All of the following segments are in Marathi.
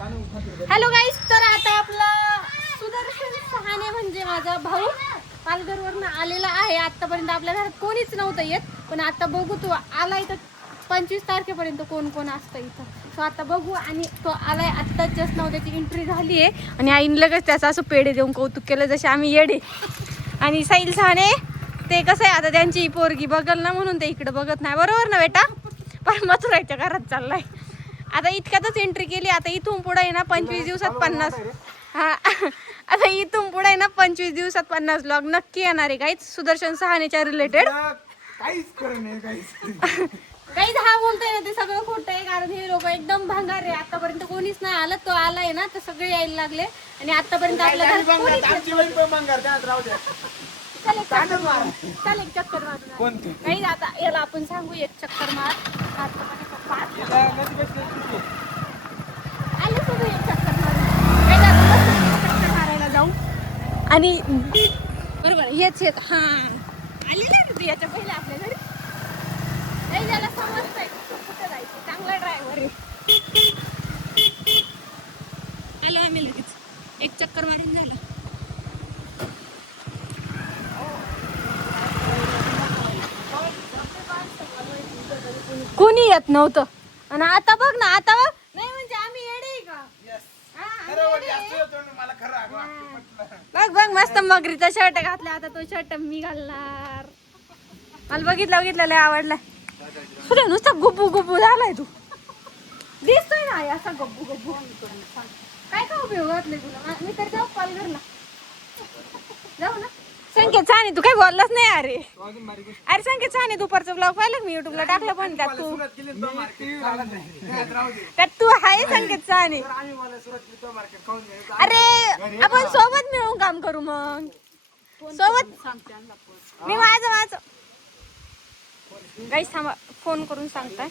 हॅलो गाईस, तर आता आपला सुदर्शन सहाने म्हणजे माझा भाऊ पालघरवरून आलेला आहे. आतापर्यंत आपल्या घरात कोणीच नव्हतं येत, पण आता बघू तो आलाय तर 25 तारखेपर्यंत कोण कोण असतं इथं. तो आता बघू. आणि तो आलाय आत्ताच जस्ट नाव त्याची एंट्री झाली आहे आणि आईने लगेच त्याचं असं पेढे देऊन कौतुक केलं जसे आम्ही येडे. आणि साहिल सहाने ते कसं आहे, आता त्यांची पोरगी बघल ना म्हणून ते इकडे बघत नाही. बरोबर ना बेटा? पण मथुराच्या घरात चाललाय. आता इतक्यातच एंट्री केली. आता इथून पुढे आहे ना 25 दिवसात 50. हा, आता इथून पुढे आहे ना 25 दिवसात 50 व्लॉग नक्की येणार आहे गाईज सुदर्शन सहानेच्या रिलेटेड. काही हा बोलतोय ना ते सगळं खोटं आहे, कारण हे लोक एकदम भंगार आहे. आतापर्यंत कोणीच नाही आलं. तो आलाय ना तर सगळे यायला लागले. आणि आतापर्यंत आपल्या घरात चाल एक चक्कर मारून काही. आता याला आपण सांगू एक चक्कर मार. आले सगळे एक चक्कर मारून काही चक्कर मारायला जाऊ. आणि बरोबर हेच येत. हा आली ना तू याच्या पहिले आपल्या घरी. नाही त्याला समजतंय कुठं जायचं. चांगला ड्रायव्हर आहे. आलो आम्ही लगेच. एक चक्कर मारून झाला. कोणी येत नव्हतं. आणि आता बघ ना, आता बघ. नाही म्हणजे आम्ही येडे आहे का? बघ बघ मस्त मगरीचा शर्ट घातला. आता तो शर्ट मी घालणार. मला बघितलं लय आवडला. तुला नुसता गुब्बू गुब्बू झालाय. तू दिसतोय ना असा गब्बू गब्बू. काय का उपयोग घातले तुला? मी तर जाऊ पालघरला. जाऊ ना. संकेत छान, तू काही बोललाच नाही. अरे संकेत छान, दुपारचं ब्लॉग पाहिलं मी युट्यूबला टाकलं. पण त्यात तू आहे संकेत छान. अरे आपण सोबत मिळून काम करू मग. सोबत मी माझं गाईस थांबा, फोन करून सांगताय.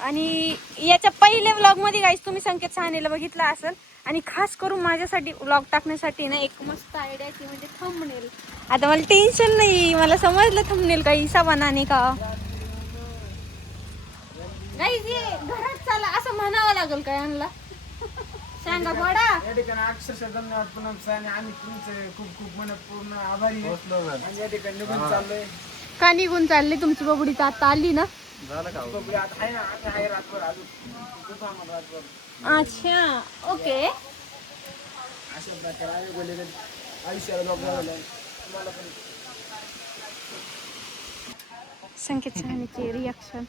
आणि याच्या पहिले व्लॉग मध्ये गाईस तुम्ही संकेत सहानेला बघितला असेल. आणि खास करून माझ्यासाठी व्लॉग टाकण्यासाठी ना एक मस्त आयडिया की म्हणजे थंबनेल. आता मला टेन्शन नाही, मला समजलं थंबनेल काही हिसाबाने का गाईस. ये घरात चला असं म्हणावं लागेल काय यांना. सांगा बडा. या ठिकाणी अक्षरशः धन्यवाद पूनम सर आणि आम्ही तुमचे खूप खूप मनपूर्ण आभारी आहे. या ठिकाणी निघून चाललोय. का निघून चालली तुमची बबडी? तर आता आली ना. झालं का बबडी? आता आहे ना, आम्ही आहे रातभर अजून रातभर. अच्छा ओके. अशा प्रकारे आम्ही बोलले आयुष्याला लोक तुम्हाला पण. संकेत सहानेची रिॲक्शन.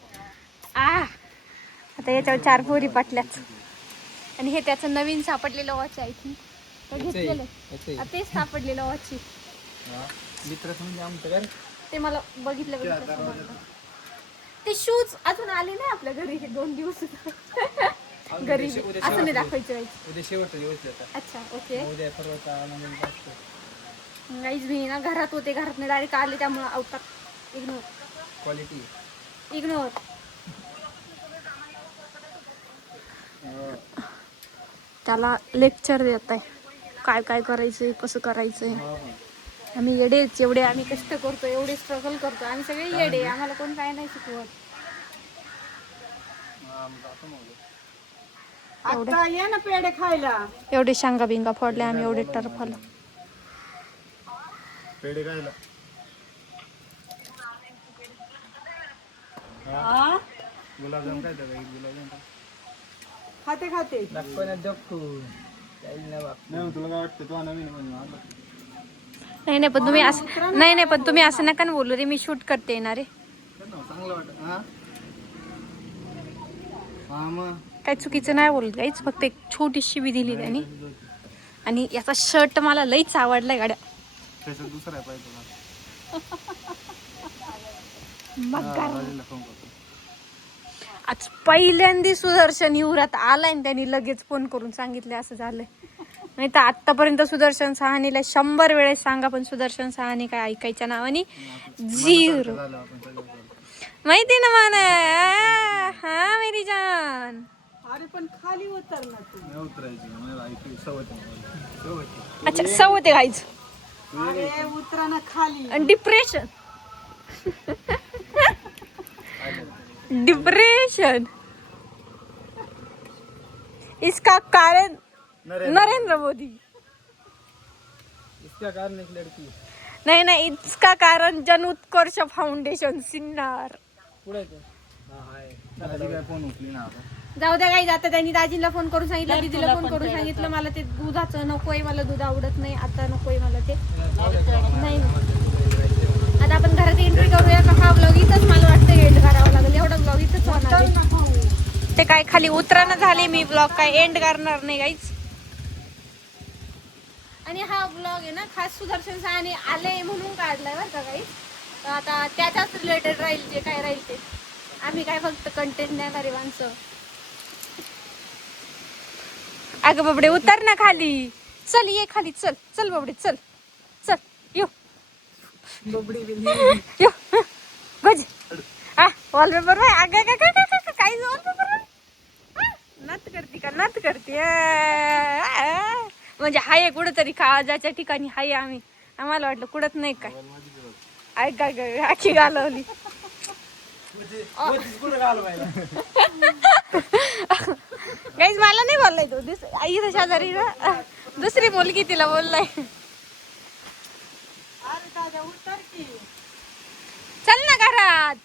आता याच्यावर 4 पोरी पाटल्याच. आणि हे त्याचं नवीन सापडलेलं वॉच आहे. ते घेतलेलं तेच सापडलेलं वॉच. मित्र म्हणजे आमचं घर ते मला बघितलं. ते शूज अजून आले नाही आपल्या घरी. हे 2 दिवस घरी असं नाही दाखवायचं. उद्या शेवटचा दिवस. अच्छा ओके. उद्या परवाचा गाईज मी ना घरात होते, घरात नाही डायरेक्ट आले, त्यामुळे आवतात. Ignore quality ignore. त्याला लेक्चर देत आहे काय काय करायचंय, कसं करायचंय. आम्ही येडेच. एवढे आम्ही कष्ट करतो, एवढे स्ट्रगल करतो. आम्ही सगळे येडे. आम्हाला कोण काय नाही शिकवत. आता ये ना पेढे खायला. एवढे शांगा बिंगा फोडले आम्ही, एवढे टरफाला. पेढे खायला. गुलाबजाम काय तर गुलाबजाम खाते खाते. दाखवण्यात दक्कू नाही. तुला काय वाटतं? तू नवीन नाही पण तुम्ही असं नाही पण तुम्ही असं नका बोलू रे. मी शूट करते येणार रे. चांगलं वाटत. काही चुकीचं नाही बोलत गाईच. फक्त एक छोटी शिवी दिली त्यांनी. आणि याचा शर्ट मला लईच आवडलाय गाड्या. त्याच्यात दुसरा पाहिजे. आज पहिल्यांदा सुदर्शन युवरात आलाय आणि त्यांनी लगेच फोन करून सांगितले असं झालंय. नाही तर आतापर्यंत सुदर्शन सहानेला 100 वेळेस सांगा, पण सुदर्शन सहाने काय ऐकायच्या नावाने 0. माहिती ना मला. हा मेरी जान. अरे पण खाली उतर ना तू. अच्छा सवते गाईज. अरे उतरा ना खाली. Depression depression. इसका कारण नरेंद्र मोदी. इसका कारण एक लड़की नाही नाही, इसका कारण जन उत्कर्ष फाउंडेशन सिन्नर. पुढे दादी काय फोन उचली ना आता. जाऊ द्या काही जातं, त्यांनी दाजीला फोन करून सांगितलं, दीदीला फोन करून सांगितलं मला ते दुधाचं नकोय, मला दूध आवडत नाही आता, नकोय मला ते नाही. आता आपण घरात एंट्री करूया का? हा ब्लॉग इथंच मला वाटतं एंड करावं लागेल, एवढा ब्लॉग इथंच होणार आहे. ते काय खाली उतरानं झाले, मी ब्लॉग काय एंड करणार नाही गाईच. आणि हा ब्लॉग आहे ना खास सुदर्शन सहाने आले म्हणून काढलाय बरं का गाईच. आता त्याच्याच रिलेटेड राहील जे काय राहील ते. आम्ही काय फक्त कंटेंट देणारे माणसं. अगं बाबडे उतर ना खाली, चल ये खाली, चल चल बाबडे, चल चल यो यो गज. वॉलपेपर अगं काही वॉलपेपर नत करते का, नत करते म्हणजे हाय कुठंतरी काळजाच्या ठिकाणी हाय आम्ही. आम्हाला वाटलं कुठत नाही काय. ऐक आखी घालवली. गाईज मला नाही बोललाय तो, इथं शेजारी ना दुसरी मुलगी तिला बोललाय. अरे दादा उतर की. चल ना घरात.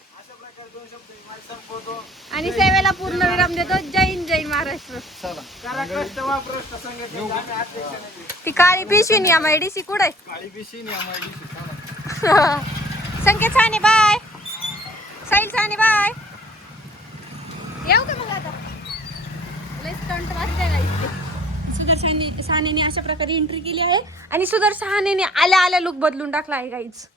आणि सेवेला पूर्ण विराम देतो. जय हिंद, जय महाराष्ट्र. करा कष्ट वापरष्ट संगत आम्ही अध्यक्ष नाही. ती काळी पिशवी नाही MIDC कुठे काळी पिशी नाही आम्हाला. संकेत साने बाय, साहिल साने बाय. येऊ का मग आता? लय स्टंट वाजते गाईस. सुदर्शन सहानेने अशा प्रकारे एंट्री केली आहे आणि सुदर्शन सहानेने आल्या आल्या लुक बदलून टाकला आहे गाईच.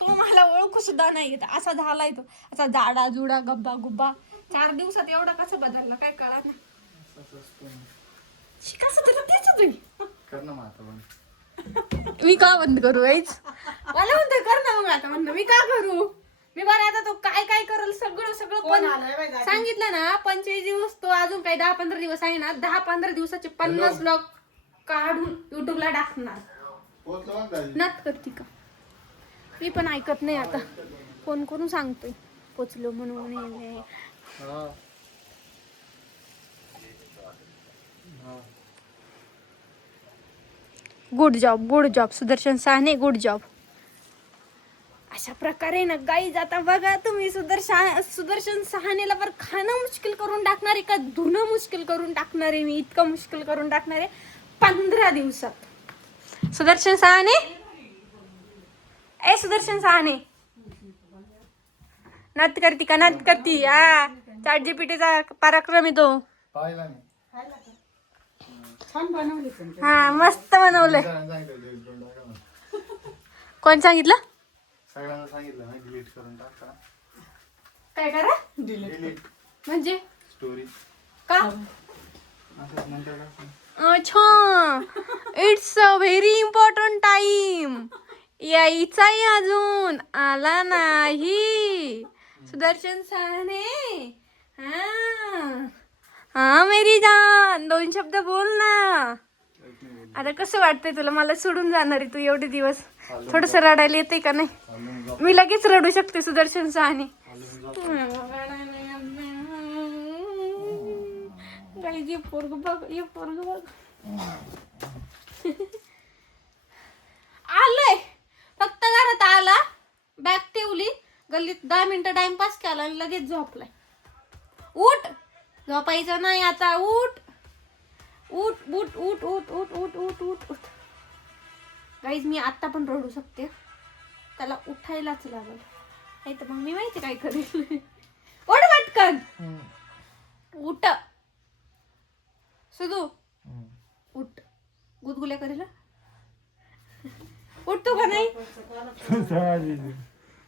तो मला ओळखू सुद्धा नाही येत असा झालाय तो. असा जाडा जुडा गब्बा गुब्बा. 4 दिवसात एवढा कसं बदलला काय कळा ना. कसं तुला तेच तुम्ही कर ना आता. मी का बंद करू गाईच? मला म्हणतोय कर ना मग आता. म्हणणं मी का करू? मी बरं आता तो काय काय करेल सगळं पण सांगितलं ना. 25 दिवस तो अजून काही 10-15 दिवस आहे ना. 10-15 दिवसाचे 50 ब्लॉग काढून युट्यूबला टाकणार. नात करते का? मी पण ऐकत नाही आता. फोन करून सांगतोय पोचलो म्हणून. गुड जॉब सुदर्शन सहाने, गुड जॉब. अशा प्रकारे ना गाईज आता बघा तुम्ही सुदर्शन सहानेला पर खाणं मुश्किल करून टाकणार आहे का धुणं मुश्किल करून टाकणार आहे. मी इतकं मुश्किल करून टाकणार आहे 15 दिवसात. सुदर्शन सहाने, सुदर्शन सहाने नात करती का? नात करती. ChatGPTचा पराक्रम आहे तो. पाहिला नाही. छान बनवली पण. हा मस्त बनवलंय. कोण सांगितलं? सगळ्यांना सांगितलं ना डिलीट करून टाका. काय करा? डिलीट म्हणजे स्टोरी का? असंच म्हणतात असं. अच्छा, it's a very important time. यायचाही अजून आला नाही. सुदर्शन सहाने. हा मेरी जान 2 शब्द बोल ना. आता कसं वाटतंय तुला? मला सोडून जाणार आहे तू एवढे दिवस. थोडस रडायला येते का नाही? मी लगेच रडू शकते सुदर्शन सहाने. ये पोरग बघ. आलंय फक्त घरात आला, बॅग ठेवली, गल्लीत 10 मिनिटं टाइमपास केला आणि लगेच झोपलाय. उठ, झोपायचं नाही आता. उठ उठ उठ उठ उठ उठ उठ उठ उठ उठ. गाईज मी आता पण रडू शकते. त्याला उठायलाच लागल. नाही तर मग मी माहिती काय करेल. उठ पटकन. उठ सुदू, उठ. गुदगुल्या करेल. उठतो का नाही?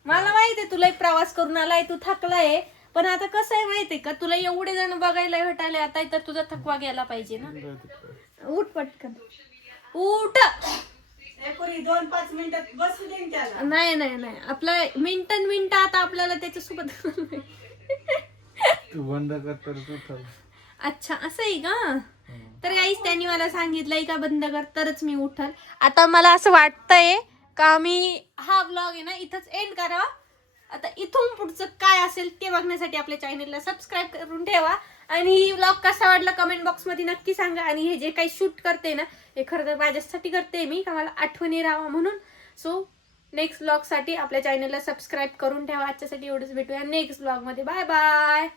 मला माहितीये तुला एक प्रवास करून आलाय, तू थकलाय. पण आता कसं आहे माहितीये का, तुला एवढे जण बघायला भेटायला आता तर तुझा थकवा गेला पाहिजे ना. उठ पटकन. उठ. 2-5 मिनिटात बसू दे त्याला. नाही आपला मिनिट आता आपल्याला त्याच्यासोबत. तू बंद कर तर तू थांब. अच्छा असं आहे का? तर गाईस त्यांनी मला सांगितलंय का बंद कर तरच मी उठल. आता मला असं वाटतंय का मी हा ब्लॉग आहे ना इथंच एंड करावा. आता इथून पुढचं काय असेल ते बघण्यासाठी आपल्या चॅनलला सबस्क्राईब करून ठेवा आणि ही व्लॉग कसा वाटला कमेंट बॉक्स मध्ये नक्की सांगा. आणि हे जे काही शूट करते ना हे खरं तर माझ्यासाठी करते मी, का मला आठवणी राहावा म्हणून. सो नेक्स्ट व्लॉग साठी आपल्या चॅनलला सबस्क्राईब करून ठेवा. आजच्यासाठी एवढंच, भेटूया नेक्स्ट व्लॉग मध्ये. Bye bye.